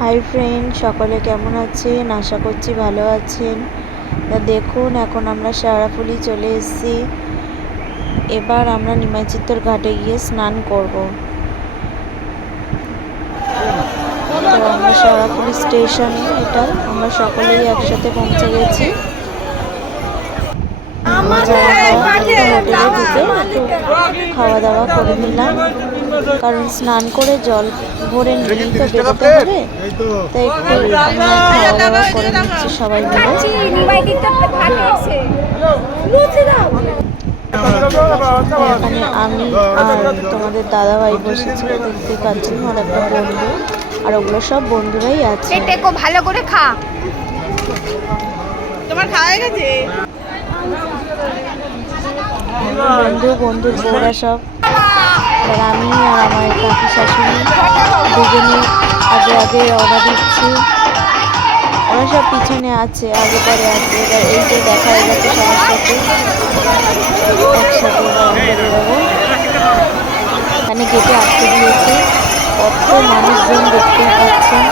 Hi friend, সকলে কেমন আছেন? আশা করছি ভালো আছেন। দেখুন, এখন আমরা শেওড়াফুলি চলে এসেছি। এবার আমরা নিমাইচিত্তর ঘাটে গিয়ে স্নান করব। তো আমরা শেওড়াফুলি স্টেশনে, এটা আমরা সকলেই একসাথে পৌঁছে গেছি। খাওয়া দাওয়া করে নিলাম, কারণ স্নান করে জল ভরে নিয়েই তো বেরোতে হবে। তাই একটু আমরা খাওয়া দাওয়া করে নিচ্ছি সবাই মিলে। এখানে আমি আর তোমাদের দাদাভাই বসেছি, দেখতে পাচ্ছি, আর একটা বন্ধু, আর ওগুলো সব বন্ধুরাই আছে। ভালো করে খা, তোমার খাওয়া গেছে। বন্ধুর বউরা সব, আর আমি আর আমার কাকি শাশুড়ি দুজনে আগে আগে রওনা দিচ্ছি। ওরা সব পিছনে আছে, আগে পরে আছে। এবার এই যে দেখা হয়ে গেছে সবার সাথে একসাথে বেরোবো। এখানে গেটে আটকে দিয়েছে, কত মানুষজন দেখতেই পাচ্ছেন।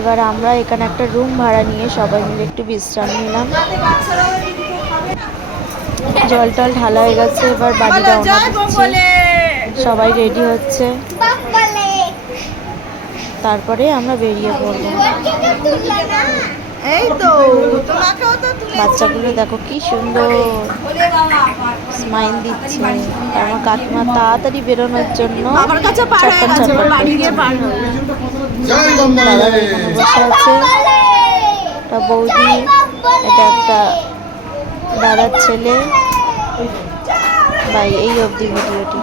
এবার আমরা এখানে একটা রুম ভাড়া নিয়ে সবাই মিলে একটু বিশ্রাম নিলাম। জল টল ঢালা হয়ে গেছে, এবার বাড়ি রওনা দিচ্ছি। সবাই রেডি হচ্ছে, তারপরে আমরা বেরিয়ে পড়বো। বাচ্চাগুলো দেখো কি সুন্দর স্মাইল দিচ্ছে। আমার কাকিমা তাড়াতাড়ি বেরোনোর জন্য দাদা বসে আছে, একটা বৌদি, এটা একটা দাদার ছেলে। ভাই, এই অবধি ভিডিওটি।